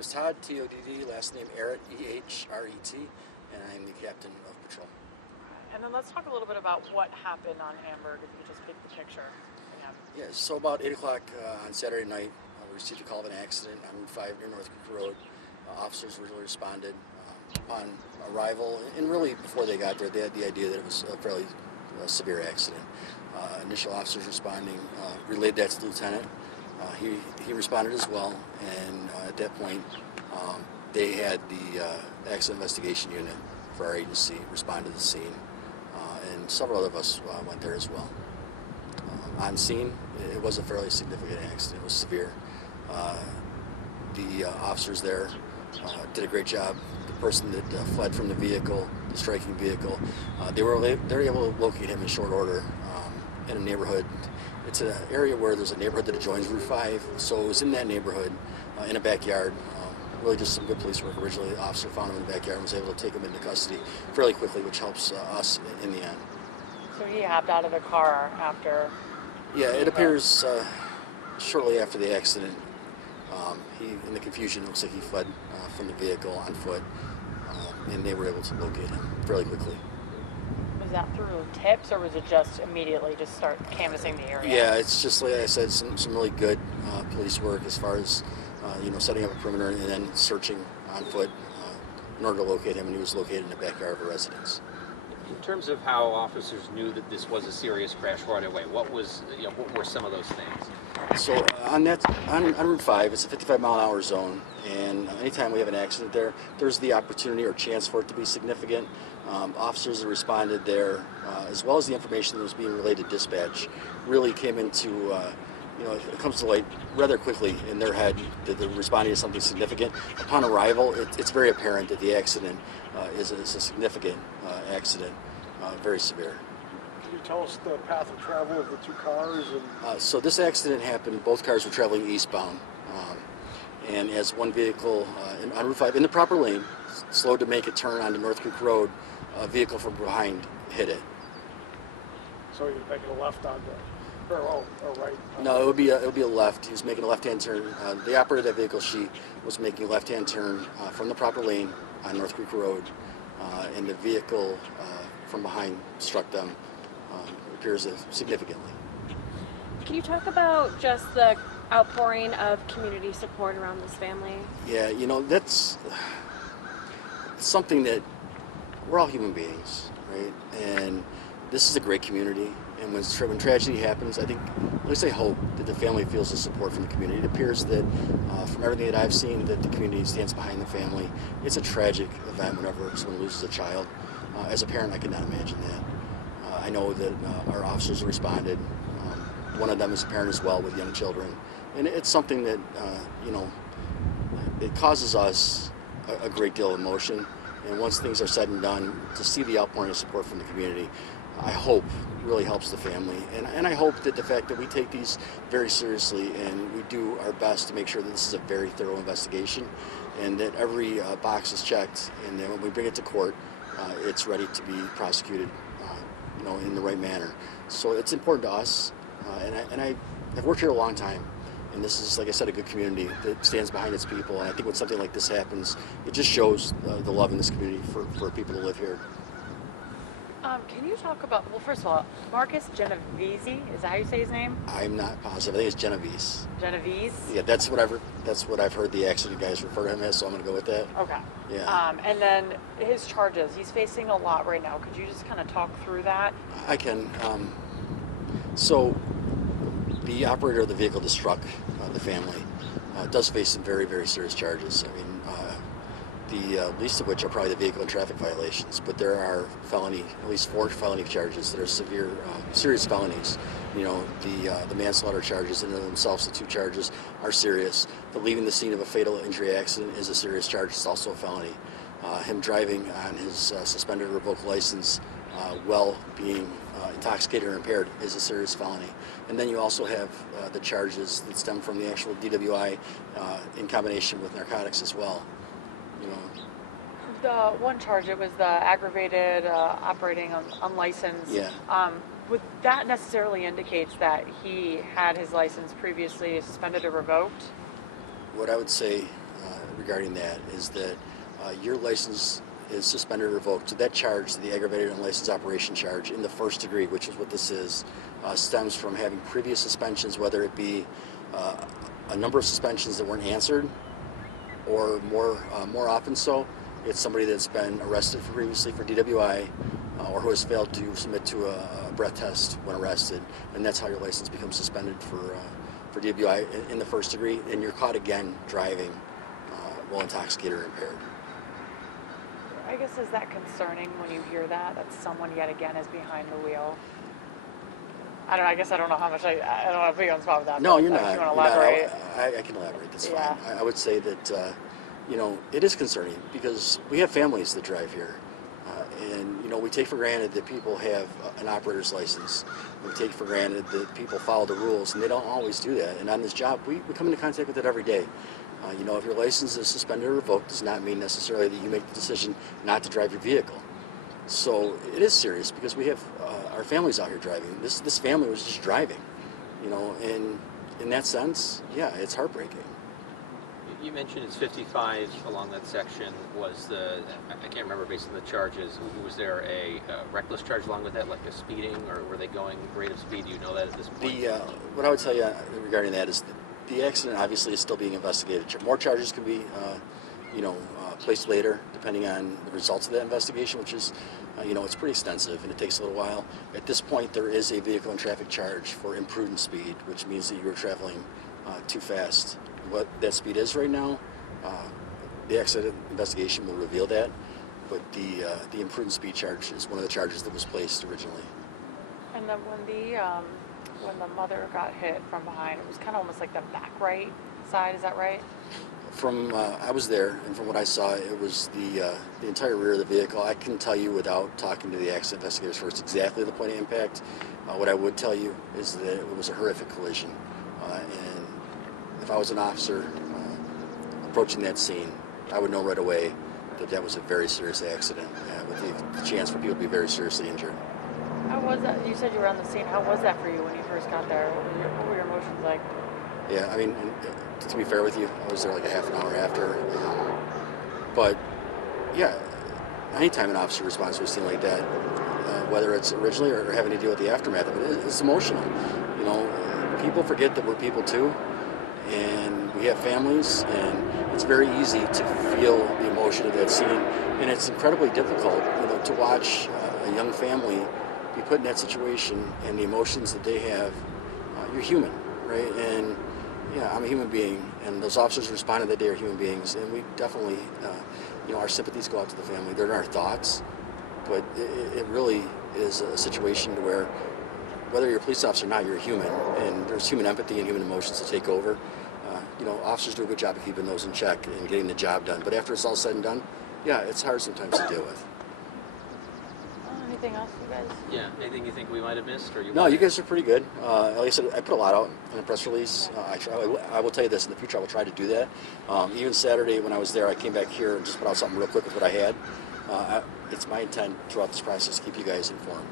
was Todd, T-O-D-D, last name Ehret, E-H-R-E-T, and I'm the captain of patrol. And then let's talk a little bit about what happened on Hamburg, if you just paint the picture. Yeah, so about 8 o'clock on Saturday night, we received a call of an accident on Route 5 near North Creek Road. Officers really responded upon arrival, and really before they got there, they had the idea that it was a fairly severe accident. Initial officers responding relayed that to the lieutenant. He responded as well, and at that point, they had the accident investigation unit for our agency respond to the scene, and several of us went there as well. On scene, it was a fairly significant accident. It was severe. The officers there did a great job. The person that fled from the vehicle, the striking vehicle, they were able to locate him in short order in a neighborhood. It's an area where there's a neighborhood that adjoins Route 5, so it was in that neighborhood, in a backyard. Really just some good police work. Originally, the officer found him in the backyard and was able to take him into custody fairly quickly, which helps us in the end. So he hopped out of the car after? Yeah, it appears shortly after the accident. In the confusion, it looks like he fled from the vehicle on foot, and they were able to locate him fairly quickly. Was that through tips, or was it just immediately just start canvassing the area? Yeah, it's just like I said, some really good police work as far as setting up a perimeter and then searching on foot in order to locate him, and he was located in the backyard of a residence. In terms of how officers knew that this was a serious crash right away, what were some of those things? So on Route 5, it's a 55-mile-an-hour zone, and anytime we have an accident there, there's the opportunity or chance for it to be significant. Officers that responded there, as well as the information that was being relayed to dispatch, really came into, it comes to light rather quickly in their head that they're responding to something significant. Upon arrival, it's very apparent that the accident is a significant accident, very severe. Can you tell us the path of travel of the two cars? So this accident happened, both cars were traveling eastbound. And as one vehicle on Route 5, in the proper lane, slowed to make a turn onto North Creek Road, a vehicle from behind hit it. So you're making a left onto, or right? No, it would be a left. He was making a left-hand turn. The operator of that vehicle, she was making a left-hand turn from the proper lane on North Creek Road, and the vehicle from behind struck them. Appears significantly. Can you talk about just the outpouring of community support around this family? Yeah, that's something that we're all human beings, right? And this is a great community. And when tragedy happens, I think, at least I hope that the family feels the support from the community. It appears that from everything that I've seen, that the community stands behind the family. It's a tragic event whenever someone loses a child. As a parent, I could not imagine that. I know that our officers responded. One of them is a parent as well with young children. And it's something that, it causes us a great deal of emotion. And once things are said and done, to see the outpouring of support from the community, I hope really helps the family. And I hope that the fact that we take these very seriously and we do our best to make sure that this is a very thorough investigation and that every box is checked, and then when we bring it to court, it's ready to be prosecuted in the right manner. So it's important to us, and I've worked here a long time, and this is, like I said, a good community that stands behind its people. And I think when something like this happens, it just shows the love in this community for people to live here. Can you talk about, well, first of all, Marcus Genovese, is that how you say his name? I'm not positive. I think it's Genovese. Genovese? Yeah, that's what I've heard the accident guys refer to him as, so I'm going to go with that. Okay. Yeah. And then his charges, he's facing a lot right now. Could you just kind of talk through that? I can. So the operator of the vehicle that struck the family does face some very, very serious charges. I mean, the least of which are probably the vehicle and traffic violations, but there are at least 4 felony charges that are serious felonies. The manslaughter charges in and of themselves, the 2 charges are serious. But leaving the scene of a fatal injury accident is a serious charge. It's also a felony. Him driving on his suspended or revoked license while being intoxicated or impaired is a serious felony. And then you also have the charges that stem from the actual DWI in combination with narcotics as well. The one charge, it was the aggravated operating unlicensed. Yeah. Would that necessarily indicates that he had his license previously suspended or revoked? What I would say regarding that is that your license is suspended or revoked. So that charge, the aggravated unlicensed operation charge in the first degree, which is what this is, stems from having previous suspensions, whether it be a number of suspensions that weren't answered, or more often so, it's somebody that's been arrested previously for DWI, or who has failed to submit to a breath test when arrested, and that's how your license becomes suspended for DWI in the first degree, and you're caught again driving while intoxicated or impaired. I guess, is that concerning when you hear that someone yet again is behind the wheel? I don't know. I guess I don't know how much I don't want to put you on the spot with that. No, but you're if not. you want to You're not. elaborate? I can elaborate. That's Yeah. fine. I would say that it is concerning because we have families that drive here, and we take for granted that people have an operator's license. We take for granted that people follow the rules, and they don't always do that. And on this job, we come into contact with it every day. If your license is suspended or revoked, does not mean necessarily that you make the decision not to drive your vehicle. So it is serious because we have our families out here driving. This family was just driving, and in that sense, yeah, it's heartbreaking. You mentioned it's 55 along that section. I can't remember based on the charges. Was there a reckless charge along with that, like a speeding, or were they going rate of speed? Do you know that at this point? What I would tell you regarding that is the accident obviously is still being investigated. More charges can be, placed later depending on the results of that investigation, which is, it's pretty extensive and it takes a little while. At this point, there is a vehicle and traffic charge for imprudent speed, which means that you were traveling too fast. What that speed is right now, the accident investigation will reveal that, but the imprudent speed charge is one of the charges that was placed originally. And then when the mother got hit from behind, it was kind of almost like the back right side. Is that right? I was there, and from what I saw, it was the entire rear of the vehicle. I can tell you without talking to the accident investigators first exactly the point of impact. What I would tell you is that it was a horrific collision, and if I was an officer approaching that scene, I would know right away that was a very serious accident with the chance for people to be very seriously injured. How was that? You said you were on the scene. How was that for you when you first got there? What were your emotions like? Yeah, I mean, to be fair with you, I was there like a half an hour after. But, yeah, anytime an officer responds to a scene like that, whether it's originally or having to deal with the aftermath of it, it's emotional. People forget that we're people too, and we have families, and it's very easy to feel the emotion of that scene. And it's incredibly difficult, to watch a young family be put in that situation and the emotions that they have. You're human, right? And yeah, I'm a human being, and those officers who responded that day are human beings, and we definitely, our sympathies go out to the family. They're in our thoughts, but it really is a situation where whether you're a police officer or not, you're a human, and there's human empathy and human emotions to take over. Officers do a good job of keeping those in check and getting the job done, but after it's all said and done, yeah, it's hard sometimes to deal with. Anything else, you guys? Yeah. Anything you think we might have missed, or you? No, you guys are pretty good. Like I said, I put a lot out in the press release. I will tell you this, in the future I will try to do that. Even Saturday when I was there, I came back here and just put out something real quick with what I had. It's my intent throughout this process to keep you guys informed.